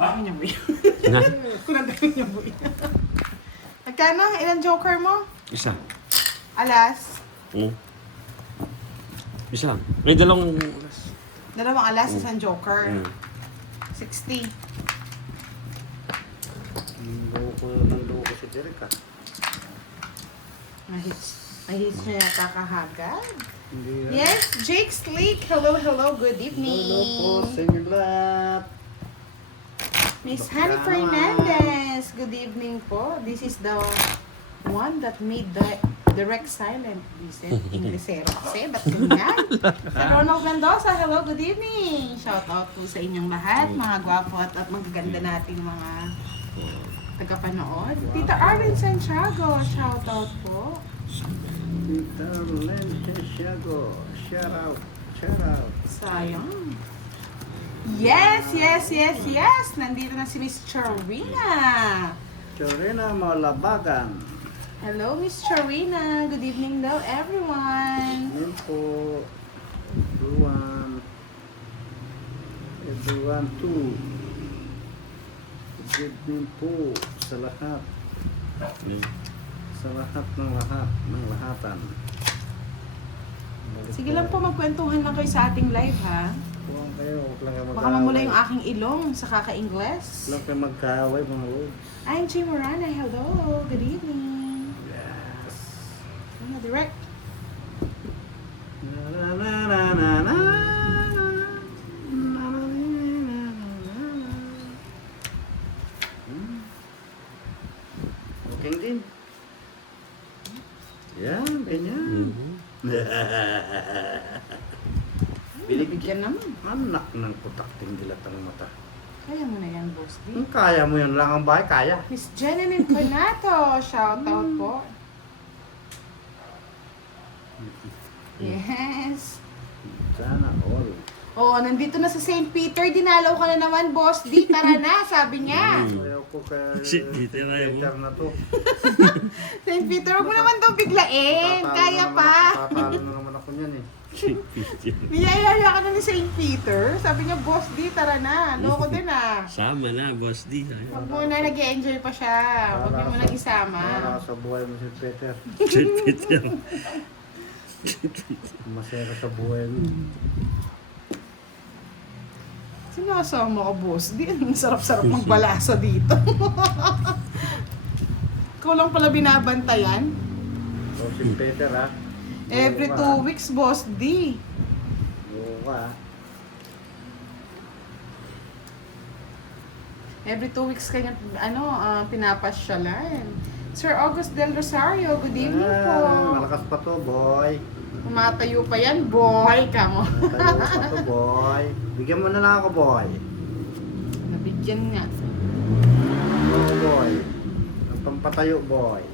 dami niya, boy. Na? Sobrang dami niya, boy. Magkano? Ilang joker mo? Isa. Alas. Isa. May dalawang... Dalawang alas, isang joker. Mm. 60. Nandoko si Derek ah. Mahits niya yata kahagad. Hindi na. Yes, Jake Sleek. Hello, hello. Good evening. Hello po sa inyo lahat. Miss Honey Fernandez. Good evening po. This is the one that made the direct silent. Listen, Inglesero kasi. Ba't ganyan? Sa Ronald Mendoza. Hello, good evening. Shout out po sa inyong lahat. Mga gwapo at magaganda nating mga tagapanood. Tita Arlene Santiago. Shout out po. Tita Len Santiago. Shout out. Shout out. Sayang. Yes, yes, yes, yes. Nandito na si Miss Charina. Chorena Malabagan. Hello, Miss Charina. Good evening daw, everyone. Yan po. Everyone. Everyone too. Good evening po sa lahat. Sa lahat ng lahat. Ng lahatan. Sige lang po, magkwentuhan lang kayo sa ating live, ha? Huwag kayo. Huwag lang kayo Baka mamula yung aking ilong sa kaka-Ingles. Huwag lang kayo magkaaway mga lods. I'm G. Morana. Hello. Good evening. Yes. Ano, direct? Na na na na na na. Okay din. Yan, ganyan. Binibigyan naman. Anak ng putak-ting dilatang mata. Kaya mo na yan, boss. Kung kaya mo yun lang ang bahay, kaya. Miss Jeneline Conato. Shout out po. Yes. Sana all. Oh, nandito na sa St. Peter. Dinalaw ka na naman, boss. Di, tara na, sabi niya. Ayaw ko kay Shit, dito na yun. Peter na to. St. Peter, huwag mo naman daw biglain. Kaya pa. Tatalo na naman ako niyan eh. Niyayaya ka na ni St. Peter. Sabi niya, boss, di, tara na. Loko din ah. Sama na, boss D. Huwag muna, nag-enjoy pa siya. Huwag niyo muna isama. Para sa buhay mo si Peter. Shit, Peter. Masaya sa buhay mo. Sinasama ka, boss. Di, ang sarap-sarap magbalasa dito. Ikaw lang pala binabantayan. So si Peter ha. Every 2 weeks, boss, di. Oo ka. Every 2 weeks kanya, pinapasyalan. Sir August Del Rosario, good evening po. Malakas pa to, boy. Tumatayo pa yan, boy, kamo. Tayo pa to, boy. Bigyan mo na lang ako, boy. Nabigyan nga. Oo, boy. Ang pampatayo, boy.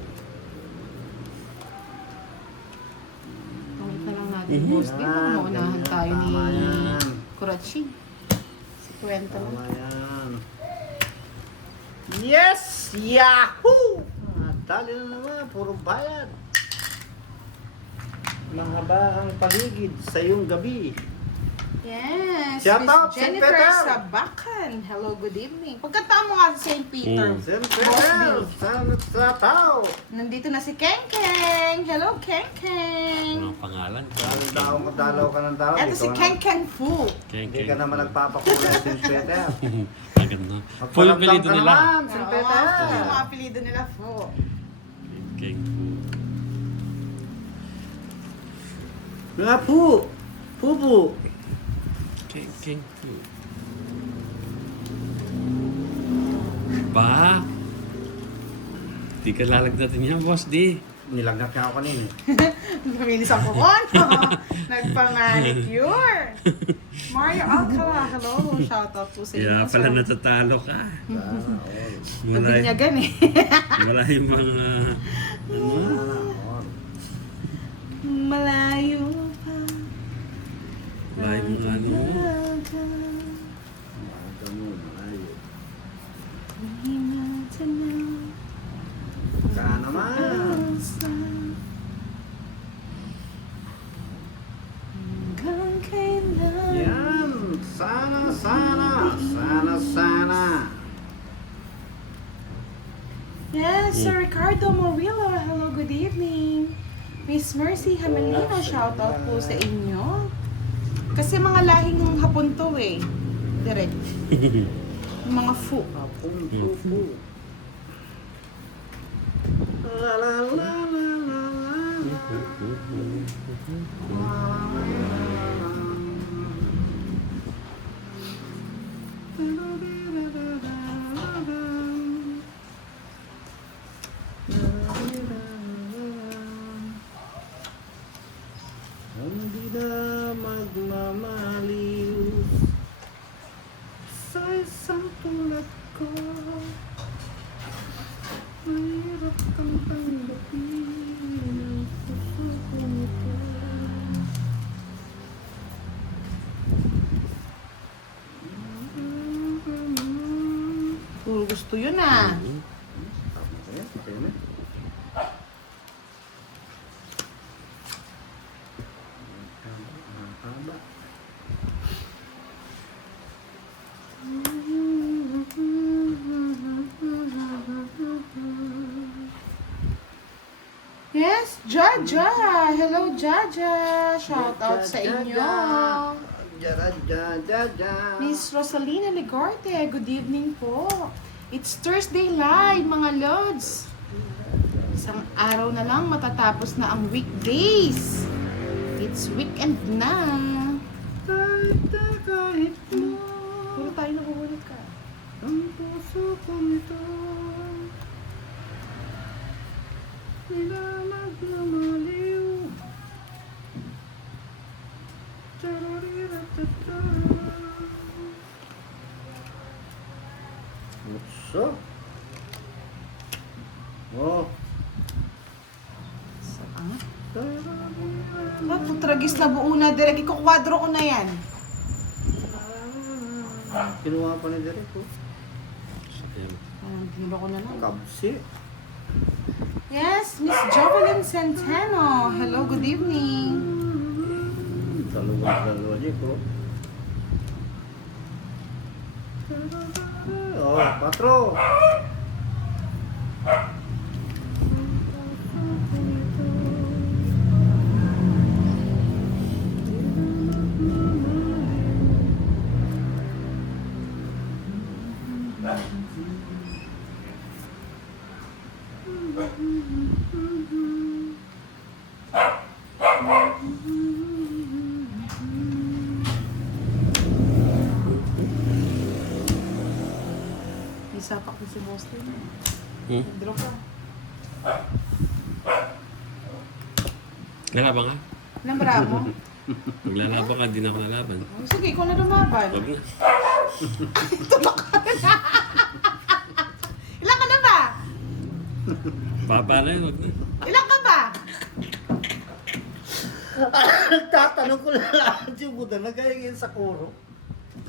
Pangit na lang natin, boss. Di ba maunahan tayo ni Tama yan. Kurachi? Si Kwenta Tama lang. yan. Yes! Yahoo! Dali na naman, puro bayad. Mahaba ang paligid sa iyong gabi. Yes, Shout Miss out, St. Jennifer Peter. Sabakan. Hello, good evening. Pagkataan mo nga sa St. Peter. Siyempre, Boss D. sa tao. Nandito na si Keng Keng. Hello, Keng Keng. Anong pangalan? Dalaw ka ng dalaw. Ito si Keng Keng Fu. Hindi ka naman nagpapakulay sa Peter. Agad na. Full apelido nila. St. Oo, Peter. yung mga apelido nila Fu. Okay. Mga pu. Pupu. King. Ba? Di ka lalagnatin yan, boss D. Nilagnat nga ako kanina. Luminis ang kumono. Nagpa-manicure. Mario Alcala, hello. Shoutout po sa inyo. Kaya pala natatalo ka. Sana all. Wala, Nabinyagan eh. wala yung mga... Ano? Sana all. Malayo pa. Wala yung mga ano. Maaga mo, malayo. Ka naman. Hanggang kailan Yan. Sana. Yes, Sir Ricardo Morillo. Hello, good evening. Miss Mercy Hamelino, shout out po sa inyo. Kasi mga lahing hapon to eh. Direct. Mga fu. Hapong tupo. La la la la la Hindi na magmamaliw sa isang tulad ko. Mahirap kang tanggapin ang puso kong ito. Puro gusto yun ah. Tama ba yan? Okay na. Haba. Yes, Jaja. Hello, Jaja. Shout out sa inyo. Miss Rosalina Ligarte, good evening po. It's Thursday live, mga lods. Isang araw na lang matatapos na ang weekdays. It's weekend na. Kahit mo Puro tayo nakukulit ka. ang puso kong ito, minamagmamaliw. Tarariratata. Utso. Oh. Saan? Tarariratata. Ah, putragis na buo na. Direk, ikukwadro ko na yan. Kinuha pa ni Derek ko. Dilo ko na lang. Kabsi. Yes, Miss Jovelyn Centeno. Hello, good evening. Dalawa niya ko. Oh, patro. Isapak ko si Boston. Draw ka. Lalaban ka? Nambara mo? Maglalaban ka, di na ako nalaban. Oh, sige, ikaw na lumaban. Huwag na. Ilan ka na ba? Papa na yun, huwag na. Ilan ka ba? Tatanong ko lang si Buda, nagayagin sa kuro.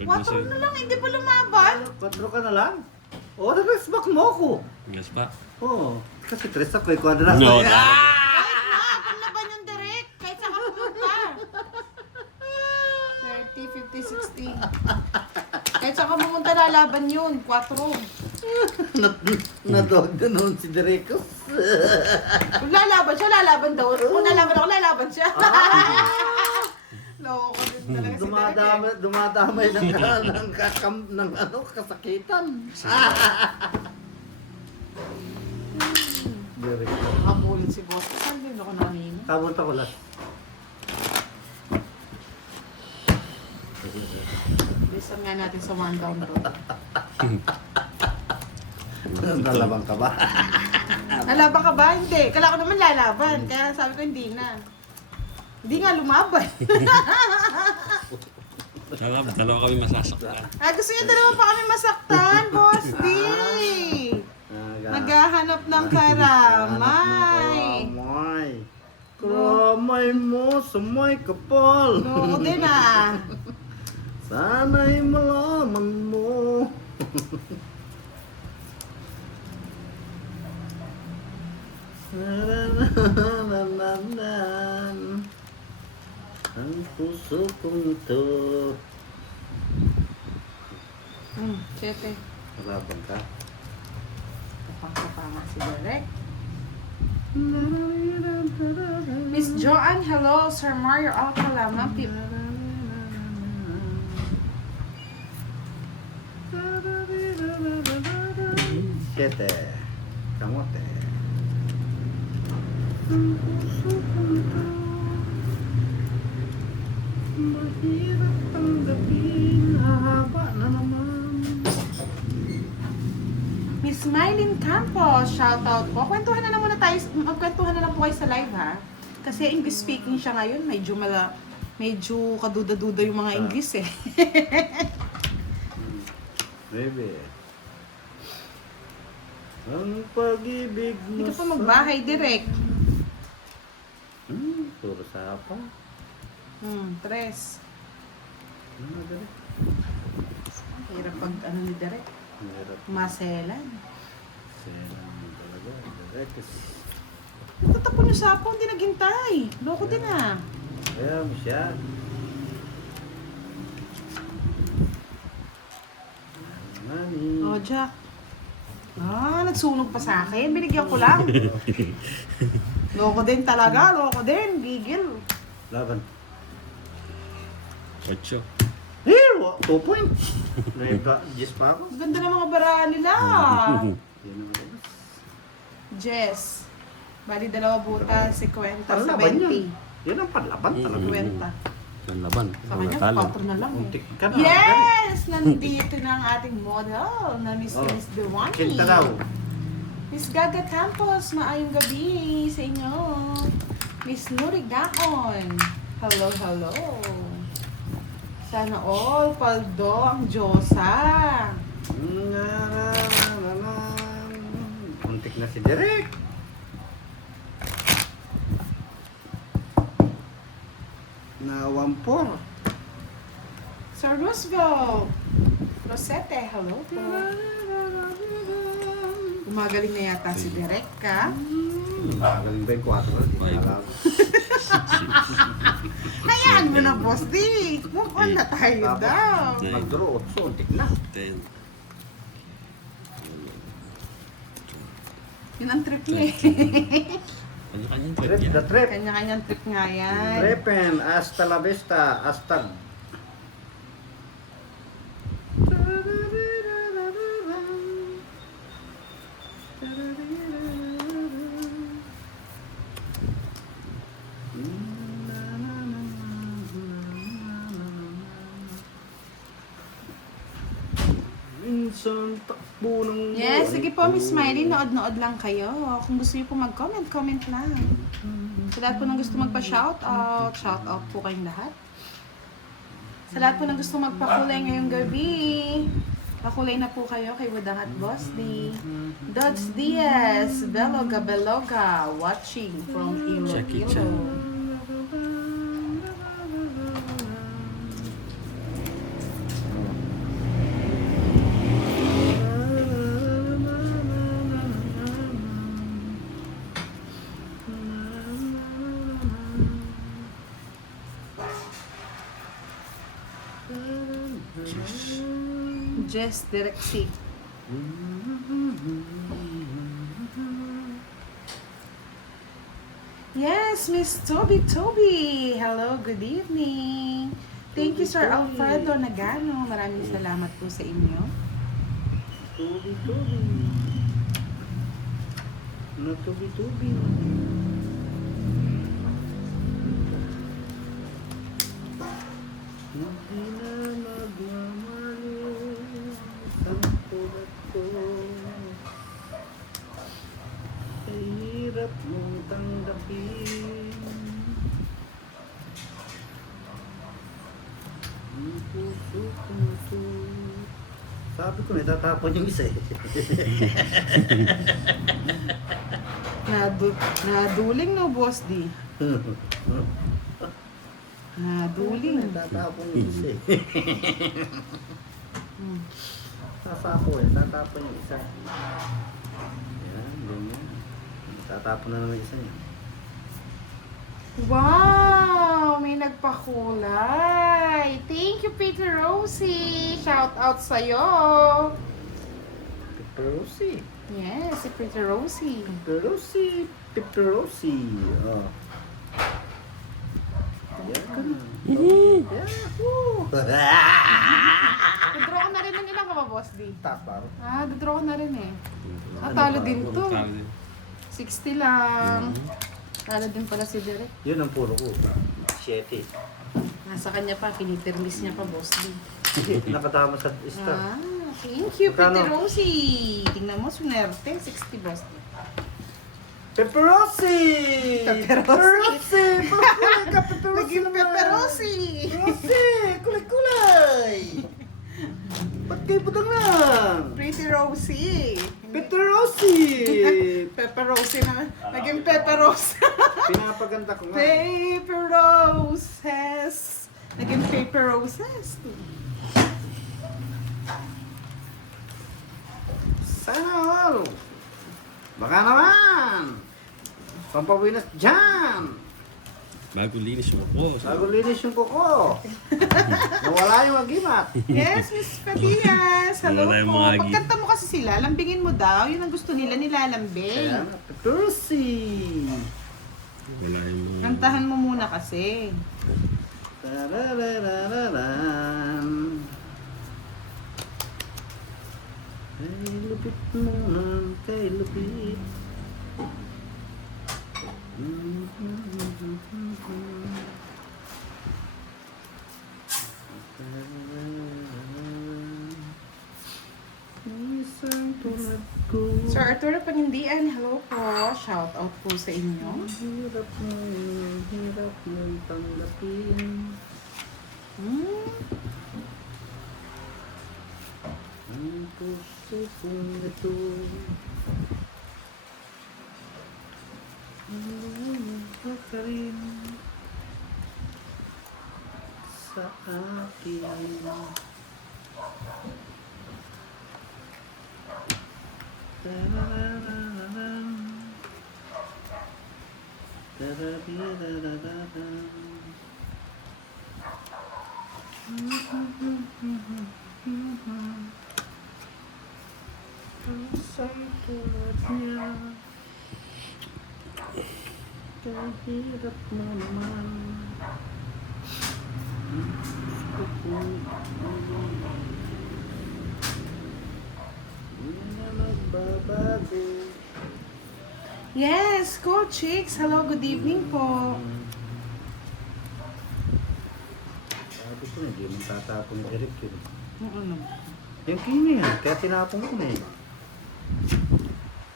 Huwag na 4 siya. na lang, hindi pa lumaban. Patro ka na lang? Oo, nag-rest back mo ako. Gas pa. Oo, kasi tres ako eh, kwadra. No, Kahit na, panlaban yung direct. Kahit saan ka pumunta. 30, 50, 60. Kahit saan ka pumunta, lalaban yun. 4. Nadog na noon si Derecos. Kung lalaban siya, lalaban daw. Kung lalaban ako, lalaban siya. Loko ko din talaga si Derek. Dumadamay ng ano, kasakitan. Derecos. Kamulit si boss. Saan din ako nanino? Kabunta ko lang. Listen nga natin sa one down road. Nalabang ka ba? Lalaban ka ba? Hindi. Kala ko naman lalaban. Kaya sabi ko hindi na. Hindi nga lumaban. Dalawa kami masasaktan. Gusto niyo dalawa pa kami masaktan, Boss D. Naghahanap ng karamay. Karamay. Karamay mo sa may kapal. Oo din ah. Sana'y malaman mo. Ang puso kong ito. Siyete. Malabang ka? Tapang-tapang si Derek. Miss Joanne, hello. Sir Mario Alcalama. Siete. Kamote. Mahirap tanggapin, hahaba na naman. Miss Mylene Campos, shout out po. Kwentuhan na lang muna tayo. Magkwentuhan na lang po kayo sa live ha. Kasi English speaking siya ngayon. Medyo kaduda-duda yung mga English eh. Baby. Ang pag-ibig mo. Hindi ka pa magbahay direct. Puro sapa. Tres. Dali. Hirap pag ano ni Derek. Mahirap. Maselan. Selang talaga. Direct. Natatapon yung sapo, hindi naghintay. Loko din ah. Kaya mo siya. Nani. Oh, Jack. Nagsunog pa sa akin. Binigyan ko lang. Loko din talaga. Loko din. Gigil. Laban. 8. Here, 2 point. Yes pa ako. Ang ganda ng mga baraan nila. Yan ang labas. Jess. Bali, 2 butas, 50, Panlaban 70. Yan ang panlaban talaga. 50. Ang laban. Sa kanya, 4 na lang eh. Untik ka na. Yes! Nandito na ang ating model na Miss Oh, Miss Diwani. Kinta daw. Miss Gaga Campos, maayong gabi sa inyo. Miss Nuri Gaon. Hello, hello. Sana all, paldo ang Diyosa. Untik na si Derek. Na 1-4. Sir Roosevelt. Rosette, hello po. Gumagaling na yata si Derek, ka? Magaling ba yung 4? Hayaan mo na, boss D. Move on na tayo daw. Mag-draw 8, untik na. 10. Yun ang trip niya eh. Kanya-kanyang trip Trip, yan. the trip. Kanya-kanyang trip nga yan. Trepen, hasta la vista, hasta. Minsan takbo ng Yes, sige po, Miss Smiley, nood-nood lang kayo. Kung gusto niyo po mag-comment, comment lang. Sa lahat po ng gusto magpa-shoutout, shoutout po kayong lahat. Sa lahat po ng gusto magpakulay ngayong gabi, pakulay na po kayo kay Wadang at Boss D. Dods Diaz, Beloga Beloga, watching from Jackie Iloilo. Chan. Jess Direct C. Yes, Miss Toby. Hello, good evening. Thank you, Sir Alfredo Nagano. Maraming salamat po sa inyo. Tubi. No tubi. Hindi na magmamaliw ang tulad ko. Sa hirap mong tanggapin. Ang puso ko na to. Sabi ko, natatapon yung isa eh. Naduling no, Boss D. Naduling. Natatapon yung isa eh. Hmm. Tatapon yung isa. Yan, ganyan. Tatapon na naman isa niya. Wow! May nagpakulay. Thank you, Peter Rosie. Shout out sa'yo. Pepperosi. Yes, si Pretty Rosie. Pepperosi. Pepperosi. Oh. Yan ka na. Yahoo! Dodraw ko na rin ng ilang ka ba, Boss D? Tapar. Dodraw ko na rin eh. Talo din to. Talo din. 60 lang. Talo din pala si Derek. Yun ang puro ko. 7. Nasa kanya pa, pinitermis niya pa, Boss D. Nakatama sa star. Thank you, Pretty Magkano? Rosie. Tingnan mo, sunerte. 60, Boss D. Pepperosi! Pepperosi. Kulay ka, pepperosi Naging naman. pepperosi. Pepperosi! Kulay-kulay! Ba't kayo putang lang? Pretty Rosie. Pepperosi! Pepperosi na. Naging pepperosi. Pinapaganda ko nga. Paper roses. Naging paper roses. Sana all! Baka naman! Pampawinas dyan! Bago linis mo po. Bago linis yung kuko. Nawala yung agimat. Yes, Miss Patias. Hello Wala yung po. mga gi- Pagkanta mo kasi sila, lambingin mo daw. Yun ang gusto nila, nilalambing. Kaya nga, pepperosi! Wala yung mga... Kantahan mo muna kasi. Tararararan. Kay lupit mo na, kay lupit. Isang tulad ko. Sir Arturo Panindian, hello po. Shout out po sa inyo. Hirap mong tanggapin. Ang puso kong ito. Ano ka rin sa akin? Tararararan. Tarararararan. Ang tulad niya. Kahirap mo naman. Gusto kong hindi na magbabago. Yes, Cool Chicks. Hello, good evening po. Sabi ko, hindi mo tatapon yung Eric yun. Ano? Yung kini yan, kaya tinapon ko na eh.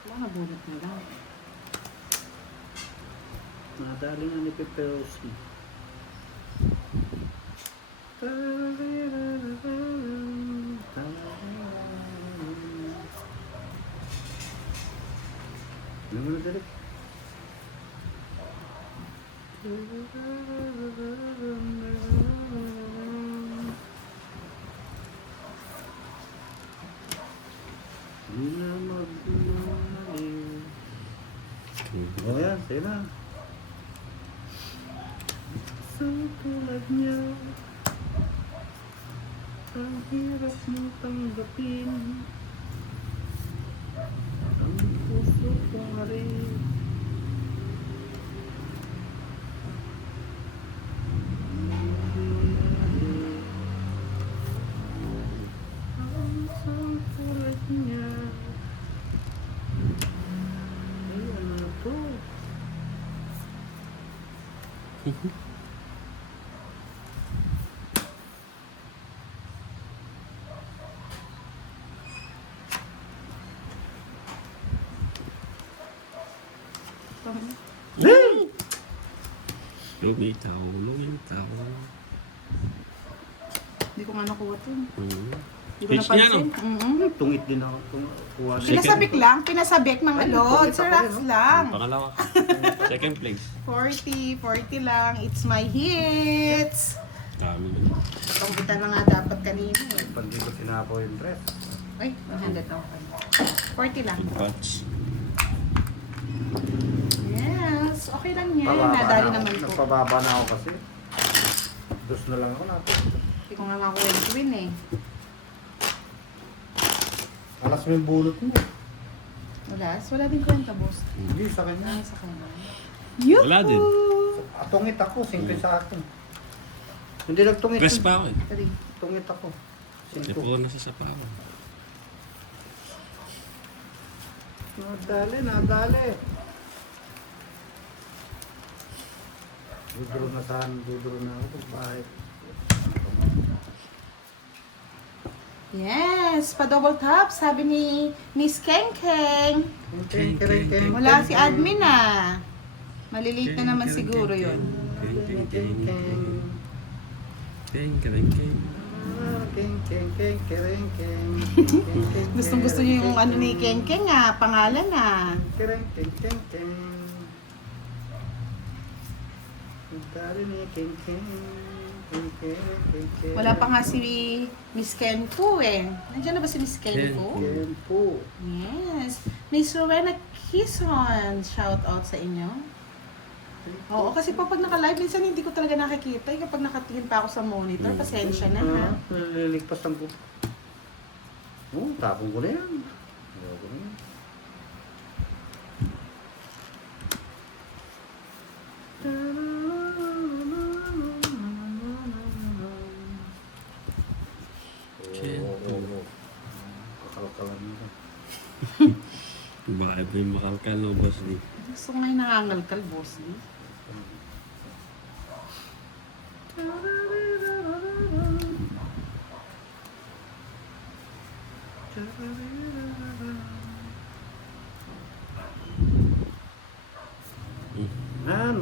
Wala, nabulot na lang. Nadali nga ni Pepperosi. Ano mo na direct? Hindi na magmahal. O yan, sa'yo na. Sa tulad niya, ang hirap mong tanggapin. Ang puso kong rin. Ang sa tulad niya, ay ano to? Lumitaw, lumitaw. Hindi ko nga nakuha ito. Hindi ko Page niya, napansin. Tungit din ako. Kuha na. Pinasabik lang, pinasabik mga Ay, lord. nakita Sir ko Rax rin, no? lang. Pangalawa. Second place. 40 lang. It's my hits. Dami na. Itong kita na nga dapat kanina. eh. Pag di ko tinapo yung dress. Ay, 100 ako. 40 lang. Big patch. Yes, okay lang yan. Pababa Nadali na ako. naman po. Nagpababa na ako kasi. Dos na lang ako natin. Hindi ko nga nakuha yung twin eh. Alas mo yung bunot mo. Wala din kwenta, boss. Hindi, sa kanya. Ay, sa kanya. Yuhu! Wala din. Tungit ako, 5 sa akin. Hindi nagtungit. Press pa ako eh. Three. Tungit ako. Hindi 5. po nasa sapawan. Nadali. Dudro na ako. Bakit? Yes, pa-double tap, sabi ni Miss Keng Keng. Keng, keng, keng, Wala keng, si keng. admin na. Malilate na naman siguro yun. Keng, keng, Keng, keng. keng. Keng, keng, keng. Keng, keng, keng, keng, keng. Gustong gusto niyo yung ano ni Keng Keng pangalan Keng, keng, keng, keng. Dali ni Keng, keng. Keng, keng, keng, keng. Wala pa nga si Miss Ken Fu eh. Nandiyan na ba si Miss Ken Ken Fu? Fu. Keng po. Yes. Miss Rowena Kison, shout out sa inyo. Oo, kasi pag naka-live, minsan hindi ko talaga nakikita. Kapag nakatingin pa ako sa monitor, pasensya na ha. Naliligpas ang buto. Tapong ko na yan. Ayaw ko na yan. Kakalkalan nito. Baka ito yung makalkal no, boss D. Gusto ko ngayon nangangalkal, boss. Eh.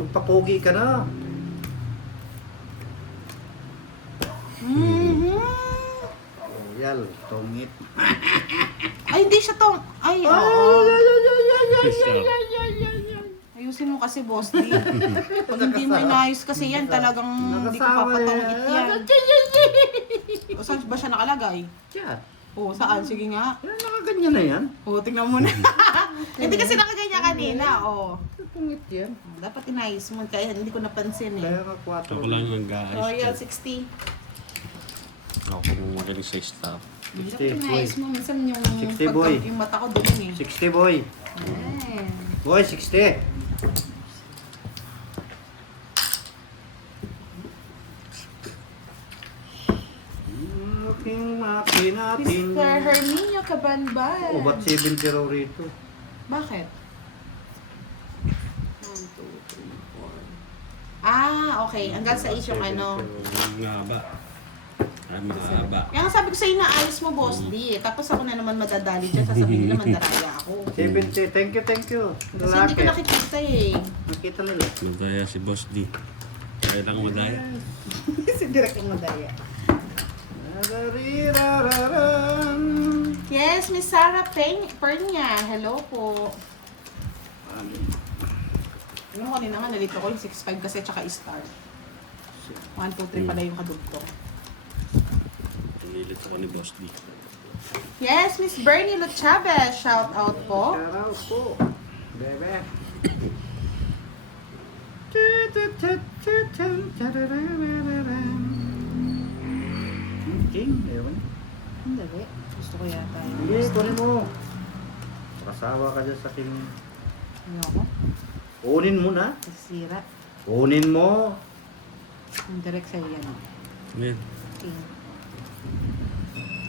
Magpapogi ka na. Mhm. Yal, tongit. Ay, hindi siya tong... Ay, oo. Ayusin mo kasi, boss. Di. Pag hindi mo inayos kasi yan, talagang hindi ko papatongit yan. O, saan ba siya nakalagay? Yan. O, saan? Sige nga. Yan, nakaganyan na yan. O, tingnan mo na. Hindi kasi nakaganyan kanina, o. Tungit yan. Dapat inayos mo, kaya hindi ko napansin eh. Kaya nga 4. Ako lang ang guys. Royal 60. Ako kung magaling sa staff. Hindi 60, ko inayos mo, minsan yung, 60 boy. yung mata ko doon eh. 60 boy. Ayan. Boy, 60. Aking mati natin. Mr. Herminio Cabanban. O, ba't 70 raw rito? Bakit? 1, 2, 3, 4. Ah, okay. Hanggang sa is yung ano. Ang haba. Ay, mahaba. Yung sabi ko sa'yo na ayos mo, boss D. Tapos ako na naman madadali dyan. Sasabihin nila mandaraya ako. 70. Thank you. Kasi hindi ko nakikita eh. Nakita nila. Madaya si boss D. Kaya lang madaya. Si Direk yung madaya. Rarirararan. Yes, Miss Sarah Pernia. Hello po. Yung kanina nga, nalito ko yung 6'5 kasi tsaka star. 1, 2, 3 pala yung kadugtong. Pinilit ako ni boss D. Yes, Miss Bernie Luchavez. Shout out po. Shoutout po. Bebe. King, ewan. Hindi. Gusto ko yata yun. Hindi, kunin mo. Kasawa ka dyan sa king. Ayoko. Kunin mo na. Sisira. Kunin mo. Yung direct sa'yo yan. Ayan. King.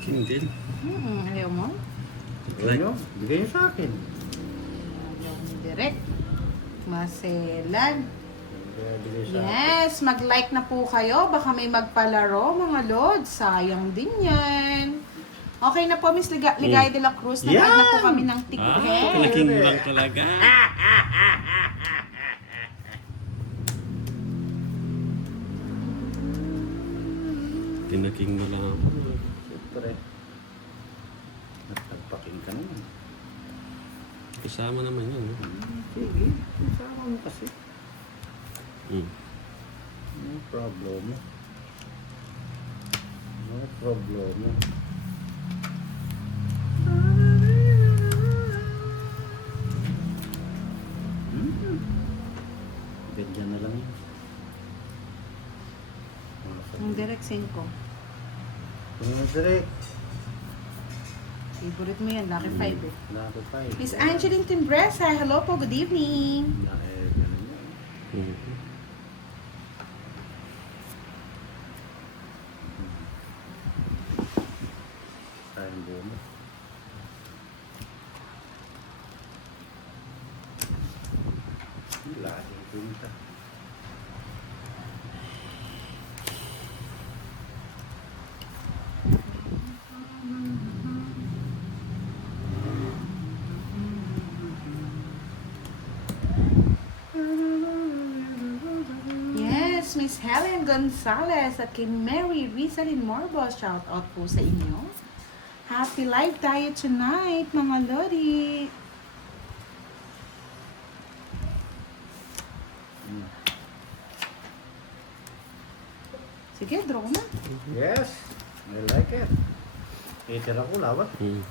King din. Ayaw mo? Kunin nyo. Bigay nyo sa akin. Ayaw mo direct. Maselan. Bigay sa akin. Yes, mag-like na po kayo. Baka may magpalaro, mga lods. Sayang din yan. Okay na po, Miss Ligay de la Cruz. Nag-add na po kami ng Ah, TikTok. talaking lang talaga. Tinaking mo lang ako. Siyempre. Nagpaking ka naman. Kasama naman yun. No? Sige, kasama mo kasi. No problem. No problem. Ganyan na lang yun. Yung direct 5. Mga direct. Favorite mo yan, Lucky 5 eh. Lucky 5. Miss Angeline Timbresa, hello po, good evening. Ganun yan. Mhm. Tayong bumo. Lagi punta. Yes, Miss Helen Gonzalez at kay Mary Rizalyn Morbo, shout out po sa inyo. Happy live tayo tonight, mga lodi. Sige, draw na. Yes, I like it. Itira ko lawat. Mhm.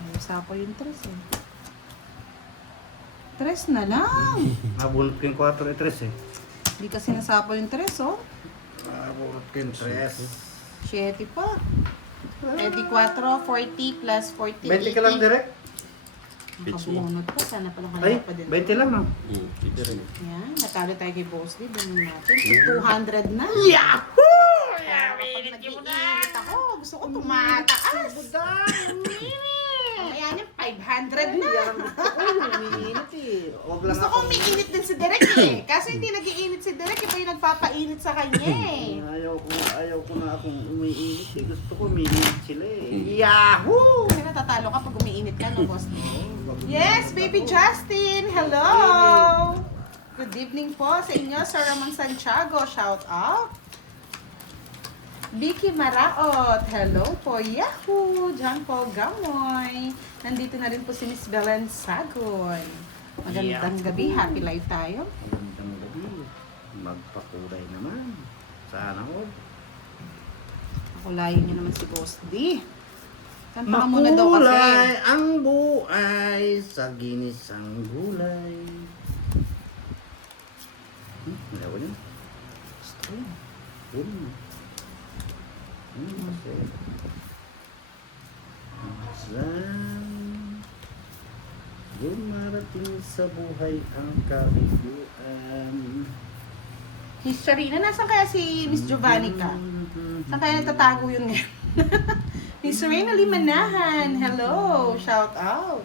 Ay, usapo yung tres eh. Tres na lang. Nabunot ko yung 4 3 eh. Hindi kasi nasapo yung tres, oh. Nabunot ko yung 3. 7 pa. Edi 4, 40 plus 40. 20 ka lang direct? Nakabunot pa. Sana pala Ay, kaya pa din. 20 lang no? Mhm. Direct. Yan, natalo tayo kay Boss Lee. Ganun natin. 200 na. Yahoo! Kapag nag-iinit ako, gusto ko tumataas. Ayan yung 500 na. Gusto ko umiinit din si Derek eh. Kasi hindi nag-iinit si Derek, iba yung nagpapainit sa kanya eh. Ayaw ko na akong umiinit eh. Gusto ko umiinit sila eh. Yahoo! Kasi natatalo ka pag umiinit ka, no, Boss? Yes, baby Justin! Hello! Good evening po sa inyo, Sir Ramon Santiago. Shout out! Vicky Maraot, hello po, Yahoo! John Paul Gamoy. Nandito na rin po si Miss Belen Sagon. Magandang gabi, happy live tayo. Magandang gabi. Magpakulay naman. Sana all. Akulayin niyo naman si Boss D. Kanta ka muna daw kasi. Makulay ang buhay sa ginisang gulay. Malawa niya. Kasi minsan dumarating sa buhay ang kabiguan. Miss Sharina, nasan kaya si Miss Giovannica? Saan kaya nagtatago yun ngayon? Miss Serena Limanahan, hello! Shout out!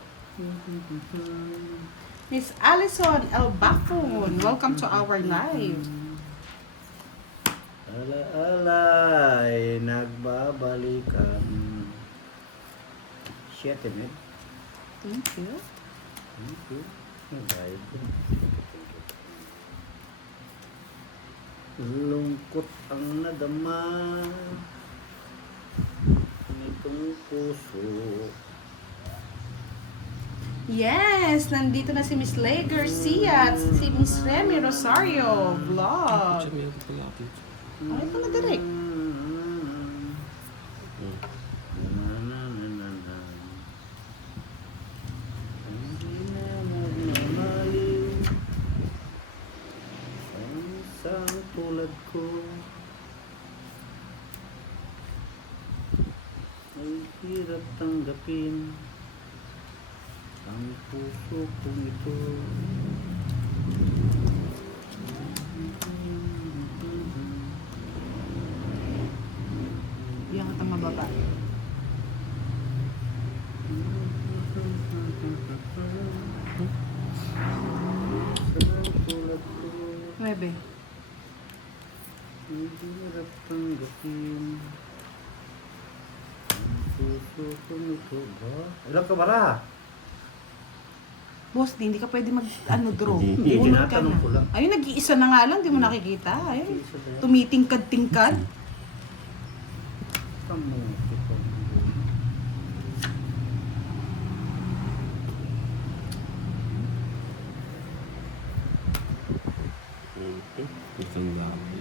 Miss Allison El Bafon, welcome to our live. Ala-alay, nagbabalikan. Shit, man. Thank you. Thank you. Alright. Lungkot ang nadama nitong puso. Yes, nandito na si Miss Lay Garcia at si Miss Remy Rosario vlog. Siya meron pala ako dito. Ay, ito na direct. Hindi na magmamaliw ang isang tulad ko ay hirap tanggapin ang puso kong ito. Diyan ka mababa. Tulad ko 9. hindi hirap tanggapin ang puso kong ito ba? Ilang ka bara? Boss, hindi ka pwede draw. Hindi, Bunot ka tinatanong na. ko lang. Ayun, nag-iisa na nga lang, di mo nakikita. Ayun, tumitingkad-tingkad. Kamuti ko. Mhm. Itong dami.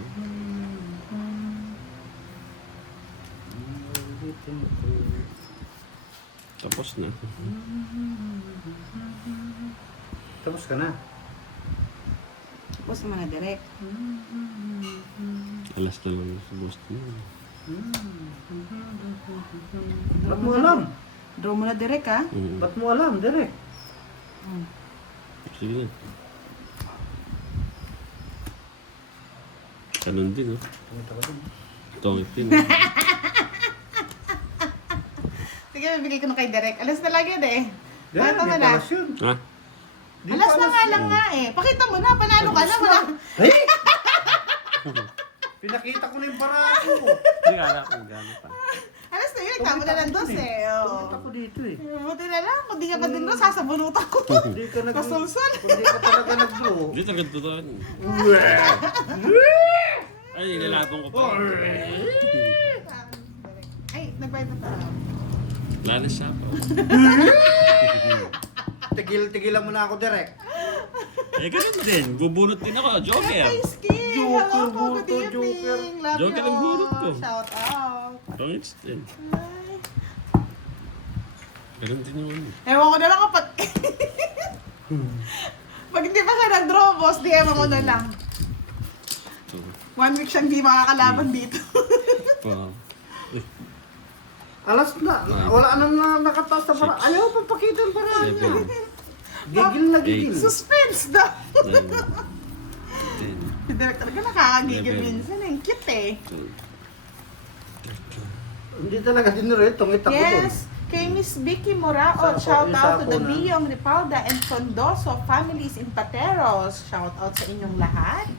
Ulitin ko. Tapos na. Tapos ka na. Boss naman na direct. Alas na lang sa Boston. Ba't mo alam? Draw mo na direct, ha? Ba't mo alam, direct? Sige na. Ganun din, oh. Tumita ka din. Tongit din, oh. Sige, bibigay ko na kay direct. Alas na lang yun, eh. Di, Pakita mo di na. palas yun. Ha? Di Alas na palas nga yun. lang nga, eh. Pakita mo na, panalo ka na. Wala. Hey! Pinakita ko na yung barako ko. Hindi ka alam kung gano'n pa. Alas na yun, tama na ng dos, eh. Tumita ko dito eh. Buti na lang, kung di ka pa din doon, sasabunutan ko. Hindi ka nag... Masulsol. Hindi ka talaga nag-draw. Hindi talaga totoo. Ay, nilalabang ko pa. Ay, nagbayad na tayo. Wala na siya pa. Tigilan mo na ako direct. Eh, ganun din. Bubunot din ako. Joker. Hey, Ski! Joker, Hello po, good Joker. evening. Love Joker you ang burot ko. all. Shout out. Tongits din. Ay. Ganun din yung ano. Ewan ko na lang kapag... Pag hindi pa siya nag-draw, boss, di ewan ko na lang. Ito. 1 week siyang di makakalaban dito. Wow. Alas na. Wala nang nakataas na para. Ayaw pa pakita yung paraan niya. 7. Gigil na gigil. Suspense daw. 9. 10. Si Derek talaga nakakagigil Eleven. minsan. Ang cute eh. 12. Hindi talaga dinurito. Tumita ko doon. Yes, kay Miss Vicky Moraot, Isa shout po, out to isa the po na. Biyong Ripalda and Condoso families in Pateros. Shout out sa inyong lahat.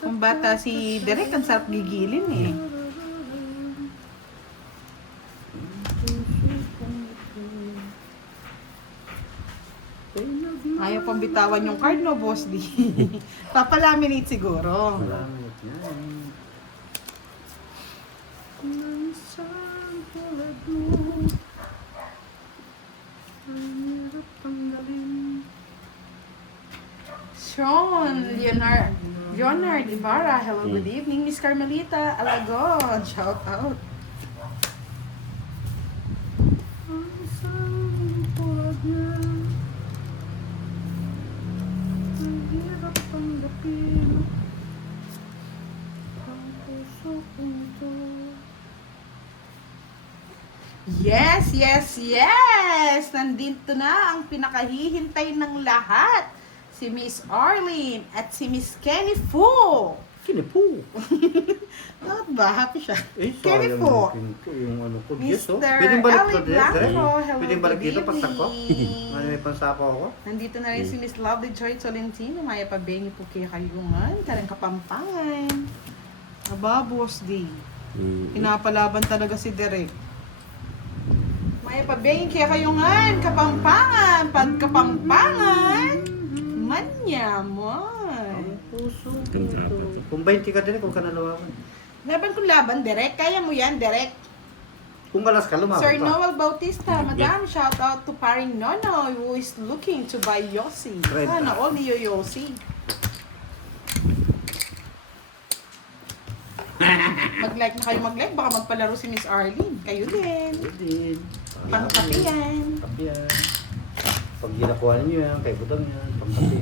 Kung bata si Derek, ang sarap gigilin eh. Ayaw pang bitawan yung card, no, boss D. Papalaminate siguro. Malamit yan. Minsan tulad mo, ang hirap tanggalin. Sean, Leonard Ibarra, hello, good evening. Miss Carmelita Alagon, shout out. Ang isang tulad niya, ang hirap tanggapin. Ang puso kong to. Yes, yes, yes! Nandito na ang pinakahihintay ng lahat. Si Miss Arlene at si Miss Kenny Fu. Kinipo. Bakit ba? Happy siya. Eh, Kenny sayang Fu. yung ano ko. Yes, Mr. oh. Pwedeng balik Ali ko din, direct. Blanco, hello, Pwedeng balik good dito pag tako. evening. May pansapo ako. Nandito na rin si Miss Lovely Joy Tolentino, Maya Pabengi po kaya kayungan, karang Kapampangan. Aba, boss D. Pinapalaban talaga si Derek. Maya Pabengi kaya kayungan, Kapampangan, Pagkapampangan, manyaman. Ang puso ko Ganda to. ito. Kung 20 ka din, kung ka nalawakan. Laban kung laban, Derek. Kaya mo yan, Derek. Kung malas ka, lumaban Sir pa. Noel Bautista, Madam, shout out to paring Nono who is looking to buy Yossi. Right. Sana all ni Yossi. Mag-like na kayo mag-like, baka magpalaro si Miss Arlene. Kayo din. Pwede. Pangkapi yan. Pangkapi yan. Pag ginakuha ninyo yan, kay Budang yan, pangkapi.